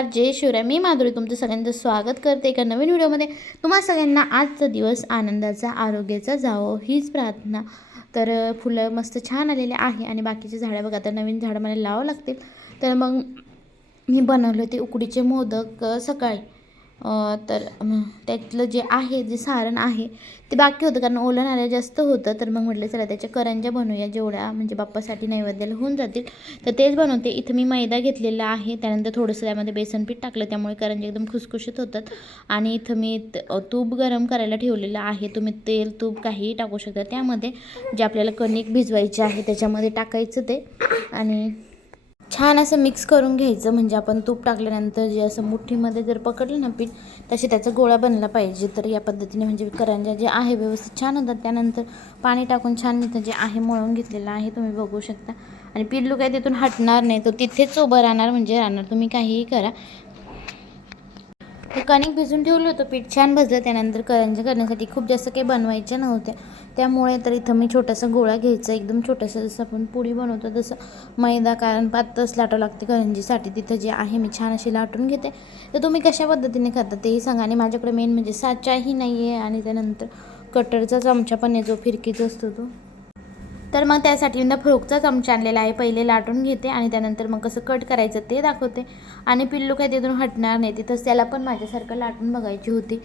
नमस्कार जय शिवराय. मी माधुरी तुमचं सगळ्यांचं स्वागत करते एका नवीन व्हिडिओमध्ये. तुम्हा सगळ्यांना आजचा दिवस आनंदाचा आरोग्याचा जावो हीच प्रार्थना. तर फुलं मस्त छान आलेले आहे आणि बाकीचे झाडं बघा आता नवीन झाडं मला लावावं लागतील. तर मग मी बनवले होते उकडीचे मोदक सकाळी. तर त्यातलं जे आहे जे सारण आहे ते बाकी होतं. कारण ओलं नारळ जास्त होतं. तर मग म्हटलं चला त्याच्या करंज्या बनवूया. जेवढ्या म्हणजे बाप्पासाठी नैवेद्याला होऊन जातील. तर तेच बनवते. इथं मी मैदा घेतलेला आहे. त्यानंतर थोडंसं त्यामध्ये बेसन पीठ टाकलं. त्यामुळे करंजे एकदम खुसखुशीत होतात. आणि इथं मी त- तूप गरम करायला ठेवलेलं आहे. तुम्ही तेल तूप काहीही टाकू शकता. त्यामध्ये जे आपल्याला कणिक भिजवायची आहे त्याच्यामध्ये टाकायचं ते. आणि छान असं मिक्स करून घ्यायचं. म्हणजे आपण तूप टाकल्यानंतर जे असं मुठ्ठीमध्ये जर पकडलं ना पीठ तसे त्याचा गोळा बनला पाहिजे. तर या पद्धतीने म्हणजे करंज्या जे आहे व्यवस्थित छान होतात. त्यानंतर पाणी टाकून छान मी जे आहे मळून घेतलेलं आहे तुम्ही बघू शकता. आणि पिल्लू काय तिथून हटणार नाही. तो तिथेच उभं राहणार म्हणजे राहणार. तुम्ही काहीही करा. तर कणिक भिजून ठेवलं होतं. पीठ छान भजलं त्यानंतर करंजी करण्यासाठी. खूप जास्त काही बनवायचे नव्हते. त्यामुळे तर इथं मी छोटासा गोळा घ्यायचा. एकदम छोटासा जसं आपण पुडी बनवतो तसं मैदा कारण पातच लाटावं लागते करंजीसाठी. तिथं जे आहे मी छान अशी लाटून घेते. तर तुम्ही कशा पद्धतीने खाता तेही सांगा. आणि माझ्याकडे मेन म्हणजे साचाही नाही आहे आणि त्यानंतर कटरचा चमचा पण आहे जो फिरकीचा असतो तो. तर मग त्यासाठी मी फ्रोकचा चमचा आणलेला आहे. पहिले लाटून घेते आणि त्यानंतर मग कसं कट करायचं ते दाखवते. आणि पिल्लू काय तिथून हटणार नाही. तिथंच त्याला पण माझ्यासारखं लाटून बघायची होती.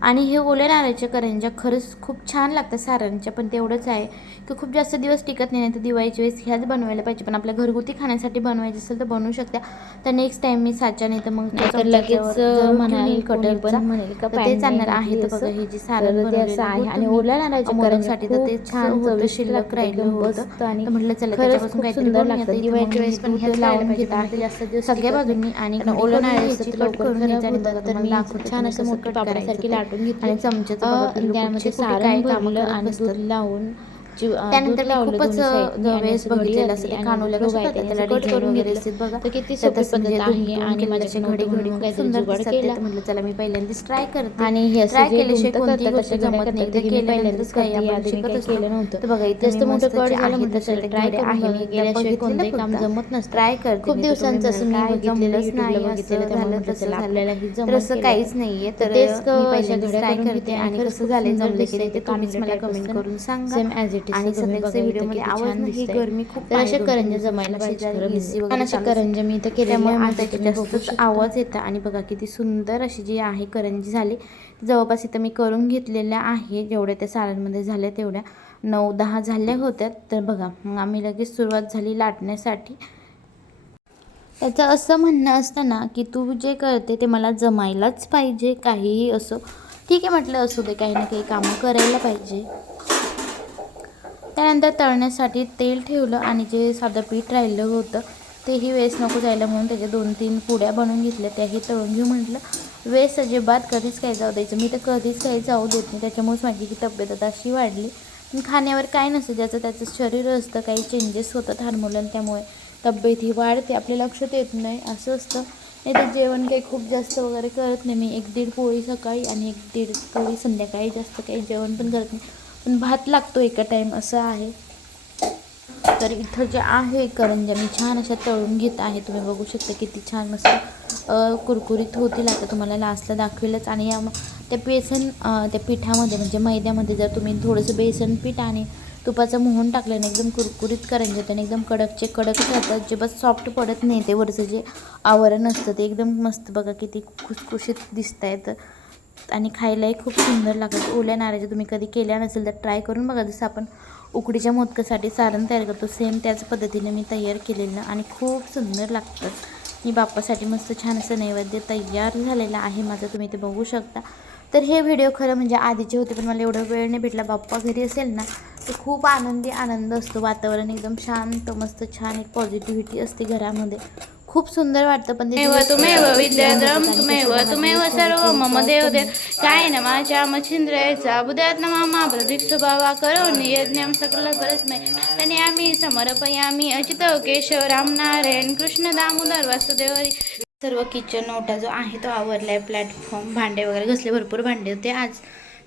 आणि हे ओल्या नारळाच्या करंज्या खरंच खूप छान लागतात सारांच्या पण तेवढंच आहे की खूप जास्त दिवस टिकत नाही तर दिवाळीच्या वेळेस ह्याच बनवायला पाहिजे पण आपल्या घरगुती खाण्यासाठी बनवायचे असेल तर बनवू शकता तर नेक्स्ट टाइम मी साचा नाही तर मग लगेच म्हणाल कोणी पण. म्हणेल का नाही आणणार आहे तर बघा. हे जे सारण ते बनवलेलं असं आहे आणि ओल्या नारळाच्या मोदकसाठी तर ते छान शिल्लक राहिलं होतं आणि म्हटलं चला त्याच्यापासून काहीतरी सुंदर बनवूया. दिवाळीच्या वेळेस पण लावून घेत आहे. जास्त दिवस सगळ्या. बाजूंनी आणि ओलं करून नारळ घ्यायची, असतं ते कट लवकर करून घ्यायचं आणि. बघा तर मी छान असं मोठं मोठं पापडासारखी लाटून घेतली आणि कुठे सारण भरलं आणि. दूध लावून त्यानंतर मी खूपच वेळेस बघितलेलं घातली असं ते दूध कसं करतात त्याला डिझाईन वगैरे. असतात बघा किती तसं म्हणजे आणि नव्हतं घडी घडी खूप सुंदर दिसतात. ते म्हटलं चला मी पहिल्यांदाच ट्राय करते आणि हे ट्राय केल्याशिवाय करतात गोष्ट जमत नाही ते केल्यानंतरच काही आपण शिकत केलं नव्हतं. बघा इथे मोठं जे झालं म्हटलं करून आहे. मी गेल्याशिवाय कोणतंही काम. जमत नसतं. ट्राय करते खूप दिवसांचं असं मी म्हणाल, काय बघितलेलं जमलंच YouTubeला नाही, असं झालं, तसं तर असं केलं. काहीच नाहीये तर मी पहिल्यांदाच ट्राय करते आणि कसं झाले जमले की. ते तुम्हीच मला कमेंट. करून सांगा it is आणि सध्याचा किती आवाज. गरमी खूप तर अशा जमायला पाहिजे म्हणजे. आणि अशा मी इथं बघू जास्तच. आवाज येतं आणि बघा किती सुंदर अशी जी आहे करंजी झाली. जवळपास इथं मी करून घेतलेल्या आहे. जेवढ्या त्या साड्यांमध्ये झाल्या तेवढ्या नऊ दहा झाल्या होत्या. तर बघा मग आम्ही लगेच सुरुवात झाली लाटण्यासाठी. त्याचं असं म्हणणं असतं ना की तू जे करते ते मला जमायलाच पाहिजे काहीही असो. ठीक आहे म्हटलं असू दे काही ना काही कामं करायला पाहिजे. त्यानंतर तळण्यासाठी तेल ठेवलं आणि जे साधं पीठ राहिलं होतं तेही वेस्ट नको जायला म्हणून त्याच्या दोन तीन पुड्या बनवून घेतल्या. त्याही तळून घेऊ म्हटलं. वेस्ट अजिबात कधीच काही जाऊ द्यायचं. मी तर कधीच काही जाऊ देत नाही. त्याच्यामुळेच माझी ही तब्येत आता अशी वाढली. पण खाण्यावर काय नसतं. ज्याचं त्याचं शरीर असतं काही चेंजेस होतात हार्मोन त्यामुळे. तब्येत ही वाढते. आपल्या लक्षात येत नाही. असं असतं. नाही तर जेवण काही खूप जास्त वगैरे करत नाही. मी एक दीड पोळी सकाळी आणि एक दीड पोळी संध्याकाळी जास्त काही जेवण पण करत नाही. पण भात लागतो एका टाईम असं आहे. तर इथं जे आहे करंज्या मी छान अशा तळून घेत आहे. तुम्ही बघू शकता किती छान मस्त कुरकुरीत होतील. आता तुम्हाला लास्टला दाखवेलच. आणि या त्या बेसन त्या पिठामध्ये म्हणजे मैद्यामध्ये जर तुम्ही थोडंसं बेसन पीठ आणि तुपाचं मोहन टाकलं एकदम कुरकुरीत करंज्या आणि एकदम कडकचे कडक राहतात जे बस सॉफ्ट पडत नाही ते वरचं जे आवरण असतं ते एकदम मस्त बघा किती खुसखुशीत दिसत आहेत आणि खायलाही खूप सुंदर लागतात ओल्या नारळाच्या तुम्ही कधी केल्या नसेल तर ट्राय करून बघा. जसं आपण उकडीच्या मोदकासाठी सारण तयार करतो सेम त्याच पद्धतीने मी तयार केलेलं आणि खूप सुंदर लागतं. मी बाप्पासाठी मस्त छान असं नैवेद्य तयार झालेलं आहे माझं. तुम्ही ते बघू शकता. तर हे व्हिडिओ खरं म्हणजे आधीचे होते पण मला एवढा वेळ नाही भेटला. बाप्पा घरी असेल ना तर खूप आनंदी आनंद असतो. वातावरण एकदम शांत मस्त छान एक पॉझिटिव्हिटी असते घरामध्ये. खूप सुंदर वाटतं पण ते त्वमेव दिवस त्वमेव कसे विद्याधरम होतात आणि त्वमेव कसे त्वमेव होतात सर्व मम देव देव. काय न माझ्या मच्छिंद्रायचा बुद्यात मामा प्रदीप्त भावा करो यज्ञम सकल परस्मय त्याने आम्ही समर्पयामी अचित केशव राम नारायण कृष्ण दामोदर वासुदेव. सर्व किचन ओटा जो आहे तो आवरला आहे प्लॅटफॉर्म भांडे वगैरे घसले भरपूर भांडे होते आज.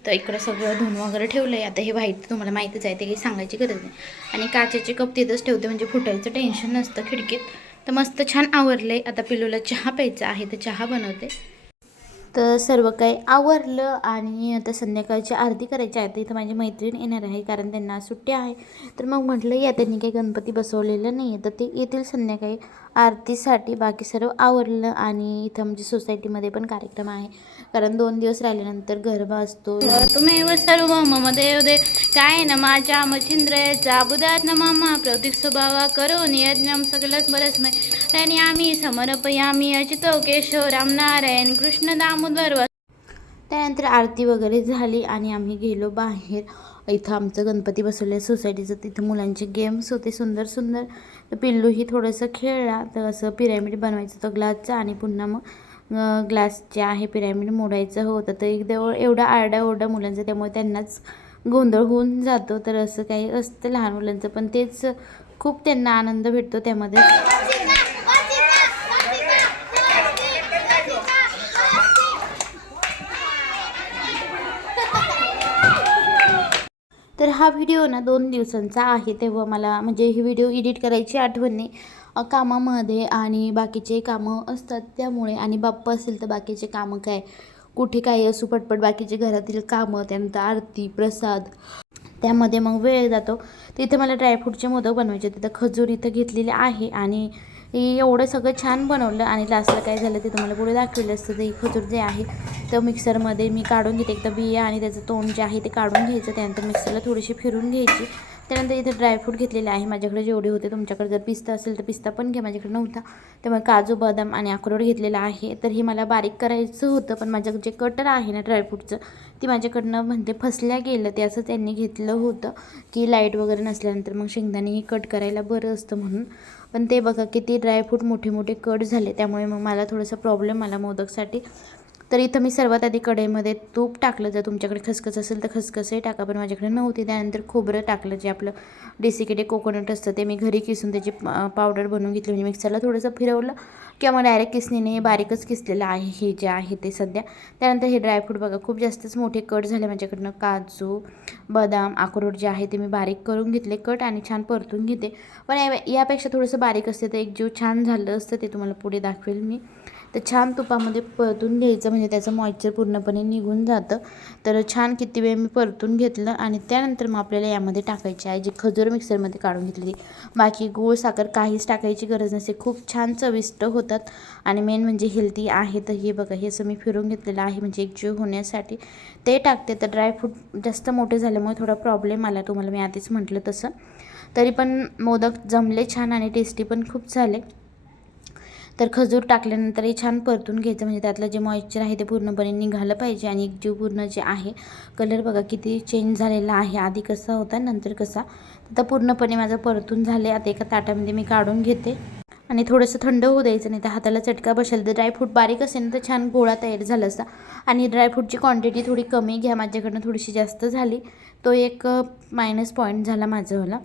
तर इकडं सगळं धुवून वगैरे ठेवलं आहे आता हे व्हाईट तुम्हाला माहितीच आहे ते काही सांगायची गरज नाही. आणि काचेचे कप तिथंच ठेवते म्हणजे फुटायचं टेन्शन नसतं खिडकीत. तर मस्त छान आवरले आता पिलूला चहा प्यायचा आहे तर चहा बनवते. तर सर्व काही आवरलं आणि आता संध्याकाळची आरती करायची आहे. तर इथं माझी मैत्रीण येणार आहे कारण त्यांना सुट्टी आहे. तर मग म्हटलं या त्यांनी काही गणपती बसवलेलं नाही आहे तर ते येतील संध्याकाळी. आरतीसाठी बाकी सर्व आवरलं आणि इथं आमच्या सोसायटीमध्ये पण कार्यक्रम आहे. कारण दोन दिवस राहिल्यानंतर गरबा असतो. तुम्ही सर्व मम देव दे काय न माझ्या मच्छिंद्रयाचा बुधात न मामा. प्रतीक स्वभावा करो नियज्ञम सकलच बरसमय नाही. आणि आम्ही समर्पयामी अचितो केशव रामनारायण कृष्ण दामोदर त्यानंतर आरती वगैरे झाली आणि आम्ही गेलो बाहेर. इथं आमचं गणपती बसवले सोसायटीचं. तिथं मुलांचे गेम्स होते सुंदर सुंदर. तर पिल्लूही थोडंसं खेळला. तर असं पिरॅमिड बनवायचं होतं ग्लासचं आणि पुन्हा मग ग्लास जे आहे पिरॅमिड मोडायचं होतं. तर एकदम एवढा आरडाओरडा मुलांचा त्यामुळे त्यांनाच गोंधळ होऊन जातो. तर असं काही असतं लहान मुलांचं. पण तेच खूप त्यांना आनंद भेटतो त्यामध्ये तर हा व्हिडिओ ना दोन दिवसांचा आहे तेव्हा मला म्हणजे ही व्हिडिओ एडिट करायची आठवण नाही. कामामध्ये आणि बाकीचे कामं असतात त्यामुळे आणि बाप्पा असेल तर बाकीचे कामं काय? कुठे काय असू पटपट बाकीचे घरातील कामं त्यानंतर आरती प्रसाद. त्यामध्ये मग वेळ जातो. तिथे मला ड्रायफ्रूटचे मोदक बनवायचे होते तर खजूर इथं घेतलेले आहे आणि एवढं सगळं छान बनवलं आणि लास्टला काय झालं ते तुम्हाला पुढे दाखवलं असतं. ते खजूर जे आहे तर मिक्सरमध्ये मी काढून घेते. एकदा बिया आणि त्याचं तोंड जे आहे ते काढून घ्यायचं. त्यानंतर मिक्सरला थोडीशी फिरून घ्यायची. त्यानंतर इथे ड्रायफ्रूट घेतलेले आहे. माझ्याकडे जेवढे होते तुमच्याकडे जर पिस्ता असेल तर पिस्ता पण घ्या. माझ्याकडे नव्हता. त्यामुळे काजू बदाम आणि अक्रोड घेतलेला आहे. तर हे मला बारीक करायचं होतं पण माझं जे कटर आहे ना ड्रायफ्रूटचं ती माझ्याकडनं म्हणते फसल्या गेलं. ते असं त्यांनी घेतलं होतं की लाइट वगैरे नसल्यानंतर मग शेंगदाणे हे कट करायला बरं असतं म्हणून. पण ते बघा किती ड्रायफ्रूट मोठे मोठे कट झाले. त्यामुळे मग मला थोडासा प्रॉब्लेम आला मोदकसाठी. तर इथं मी सर्वात आधी कढईमध्ये तूप टाकलं. जर तुमच्याकडे खसखस असेल तर खसखसही टाका पण माझ्याकडे नव्हती. त्यानंतर खोबरं टाकलं जे आपलं डेसिकेटेड कोकोनट असतं ते मी घरी किसून त्याची पावडर बनवून घेतली. म्हणजे मिक्सरला थोडंसं फिरवलं किंवा मग डायरेक्ट किसणीने हे बारीकच किसलेलं आहे हे जे आहे ते सध्या. त्यानंतर हे ड्रायफ्रूट बघा खूप जास्तच मोठे कट झाले माझ्याकडनं. काजू बदाम अक्रोड जे आहे ते मी बारीक करून घेतले. कट आणि छान परतून घेते. पण या- यापेक्षा थोडंसं बारीक असते तर एक जीव छान झालं असतं ते तुम्हाला पुढे दाखवेल मी. तर छान तुपामध्ये परतून घ्यायचं म्हणजे त्याचं मॉइश्चर पूर्णपणे निघून जातं. तर छान किती वेळ मी परतून घेतलं आणि त्यानंतर मग आपल्याला यामध्ये टाकायचे आहे जे खजूर मिक्सरमध्ये काढून घेतलेली. बाकी गूळ साखर काहीच टाकायची गरज नसते. खूप छान चविष्ट होतात आणि मेन म्हणजे हेल्दी आहे. तर हे बघा हे असं मी फिरून घेतलेलं आहे म्हणजे एकजीव होण्यासाठी. ते टाकते तर ड्रायफ्रूट जास्त मोठे झाल्यामुळे थोडा प्रॉब्लेम आला तुम्हाला मी आधीच म्हटलं तसं. तरी पण मोदक जमले छान आणि टेस्टी पण खूप झाले. तर खजूर टाकल्यानंतर हे छान परतून घ्यायचं. म्हणजे त्यातलं जे मॉइश्चर आहे ते पूर्णपणे निघालं पाहिजे आणि एक जीव पूर्ण जे आहे कलर बघा किती चेंज झालेला आहे. आधी कसा होता नंतर कसा? आता पूर्णपणे माझं परतून झाले आता एका ताटामध्ये मी काढून घेते. आणि थोडंसं थंड होऊ द्यायचं नाही तर हाताला चटका बसेल. तर ड्रायफ्रूट बारीक असेल तर छान गोळा तयार झाला असता आणि ड्रायफ्रूटची क्वांटिटी थोडी कमी घ्या. माझ्याकडनं थोडीशी जास्त झाली. तो एक मायनस पॉईंट झाला माझंवाला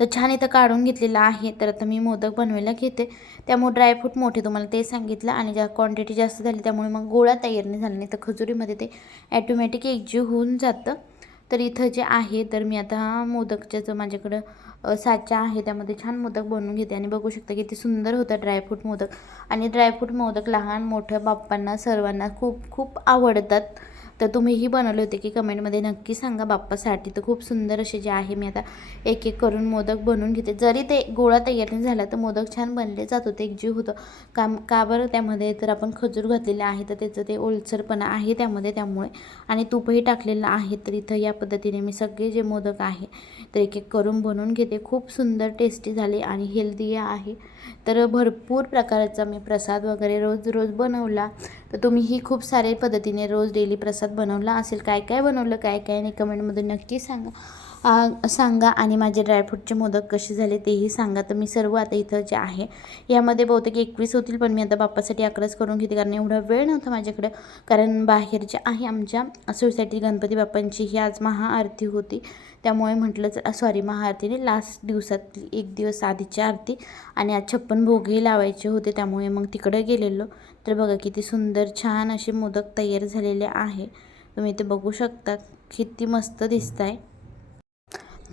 तर छान इथं काढून घेतलेलं आहे. तर आता मी मोदक बनवायला घेते. त्यामुळे ड्रायफ्रूट मोठे तुम्हाला ते सांगितलं आणि ज्या क्वांटिटी जास्त झाली त्यामुळे मग गोळा तयार नाही झाला. नाही तर खजुरीमध्ये ते ॲटोमॅटिक एकजीव होऊन जातं. तर इथं जे आहे तर मी आता हा मोदकच्या जो माझ्याकडं साचा आहे त्यामध्ये छान मोदक बनवून घेते. आणि बघू शकता किती सुंदर होतं ड्रायफ्रूट मोदक. आणि ड्रायफ्रूट मोदक लहान मोठ्या बाप्पांना सर्वांना खूप खूप आवडतात. तर तुम्हीही बनवले होते की कमेंटमध्ये नक्की सांगा बाप्पासाठी. तर खूप सुंदर असे जे आहे मी आता एक एक करून मोदक बनवून घेते. जरी ते गोळा तयार नाही झाला तर मोदक छान बनले जात होते. एक जीव होतं. का का बरं त्यामध्ये तर आपण खजूर घातलेले आहे तर त्याचं ते ओलसरपणा आहे त्यामध्ये त्यामुळे. आणि तूपही टाकलेलं आहे तर इथं या पद्धतीने मी सगळे जे मोदक आहे तर एक एक करून बनवून घेते. खूप सुंदर टेस्टी झाले आणि हेल्दी आहे. तर भरपूर प्रकारचा मी प्रसाद वगैरे रोज रोज बनवला. तर तुम्हीही खूप सारे पद्धतीने रोज डेली प्रसाद बनवला असेल काय काय बनवलं काय काय नाही कमेंटमधून नक्की सांगा. सांगा आणि माझे ड्रायफ्रूटचे मोदक कसे झाले तेही सांगा. तर मी सर्व आता इथं जे आहे यामध्ये बहुतेक एकवीस होतील पण मी आता बाप्पासाठी अकराच करून घेते कारण एवढा वेळ नव्हता माझ्याकडे. कारण बाहेर जे आहे आमच्या सोसायटी गणपती बाप्पांची ही आज महाआरती होती. त्यामुळे म्हटलं सॉरी महाआरतीने लास्ट दिवसातली एक दिवस आधीची आरती. आणि आज छप्पन भोगही लावायचे होते त्यामुळे मग तिकडे गेलेलो. तर बघा किती सुंदर छान असे मोदक तयार झालेले आहे. तुम्ही ते बघू शकता किती मस्त दिसत आहे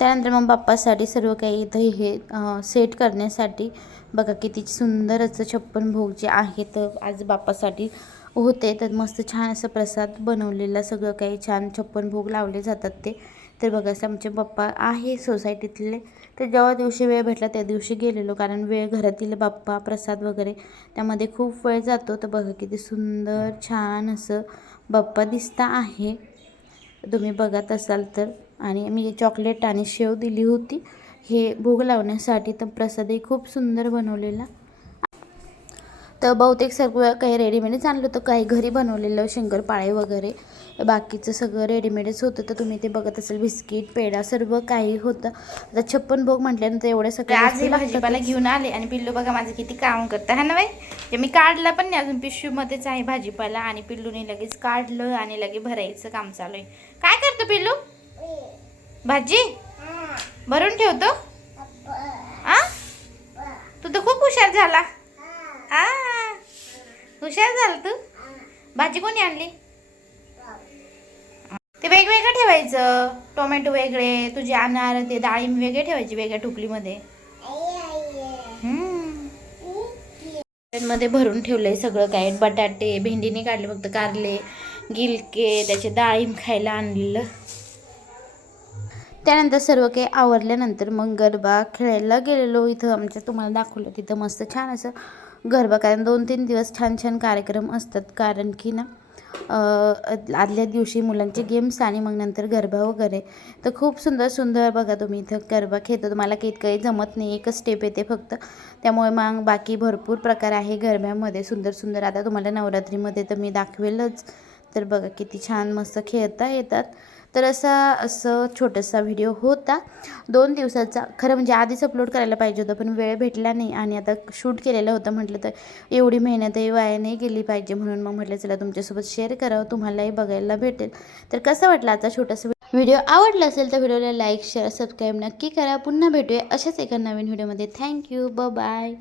त्यानंतर मग बाप्पासाठी सर्व काही इथं हे सेट करण्यासाठी बघा किती सुंदर असं छप्पन भोग जे आहे. तर आज बाप्पासाठी होते. तर मस्त छान असं प्रसाद बनवलेला सगळं काही छान छप्पन भोग लावले जातात ते. तर बघा असं आमचे बाप्पा आहे सोसायटीतले तर जेव्हा दिवशी वेळ भेटला त्या दिवशी गेलेलो. कारण वेळ घरातील बाप्पा प्रसाद वगैरे त्यामध्ये खूप वेळ जातो. तर बघा किती सुंदर छान असं बाप्पा दिसता आहे. तुम्ही बघत असाल तर. आणि मी चॉकलेट आणि शेव दिली होती. हे भोग लावण्यासाठी तर प्रसादही खूप सुंदर बनवलेला. तर बहुतेक सगळं काही रेडीमेडच आणलं होतं. काही घरी बनवलेलं शंकरपाळे वगैरे. बाकीचं सगळं रेडीमेडच होतं. तर तुम्ही ते बघत असाल बिस्किट पेढा सर्व काही होतं. आता छप्पन भोग म्हटल्यानंतर एवढ्या सगळ्या आज भाजीपाला. घेऊन आले आणि पिल्लू बघा माझं किती काम करतं. हा ना बाई? ते मी काढला पण नाही. अजून पिशवीमध्येच आहे भाजीपाला आणि पिल्लूने लगेच काढलं आणि लगे भरायचं काम चालू आहे. काय करतो पिल्लू? भाजी? भरून ठेवतो? आ? तू तर खूप हुशार झाला. आ? हुशार झाला तू? भाजी कोणी आणली? ते वेगवेगळं ठेवायचं. टोमॅटो वेगळे तुझे अनार ते डाळिंब वेगळे ठेवायचे वेगळ्या टोपलीमध्ये. मध्ये भरून ठेवलंय सगळं काय. बटाटे भेंडीने काढले फक्त कारले गिलके त्याचे डाळिंब खायला आणलेलं. त्यानंतर सर्व काही आवरल्यानंतर मग गरबा खेळायला गेलेलो इथं. आमच्या तुम्हाला दाखवलं तिथं मस्त छान असं गरबा कारण दोन तीन दिवस छान छान कार्यक्रम असतात. कारण की ना आदल्या दिवशी मुलांचे गेम्स आणि मग नंतर गरबा वगैरे. तर खूप सुंदर सुंदर बघा तुम्ही इथं गरबा खेळतो. तुम्हाला काही काही जमत नाही. एकच स्टेप येते फक्त. त्यामुळे मग बाकी भरपूर प्रकार आहे गरब्यामध्ये. सुंदर सुंदर. आता तुम्हाला नवरात्रीमध्ये तर मी दाखवेलच. तर बघा किती छान मस्त खेळता येतात. तर असा असं छोटासा व्हिडिओ होता. दोन दिवसाचा. खरं म्हणजे आधीच अपलोड करायला पाहिजे होतं पण वेळ भेटला नाही. आणि आता शूट केलेलं होतं म्हटलं तर एवढी मेहनतही वाया नाही गेली पाहिजे म्हणून मग म्हटलं चला तुमच्यासोबत शेअर करावं. तुम्हालाही बघायला भेटेल. तर कसं वाटलं आता छोटासा व्हिडिओ आवडला असेल तर व्हिडिओला लाईक शेअर सबस्क्राईब नक्की करा. पुन्हा भेटूया अशाच एका नवीन व्हिडिओमध्ये थँक्यू ब बाय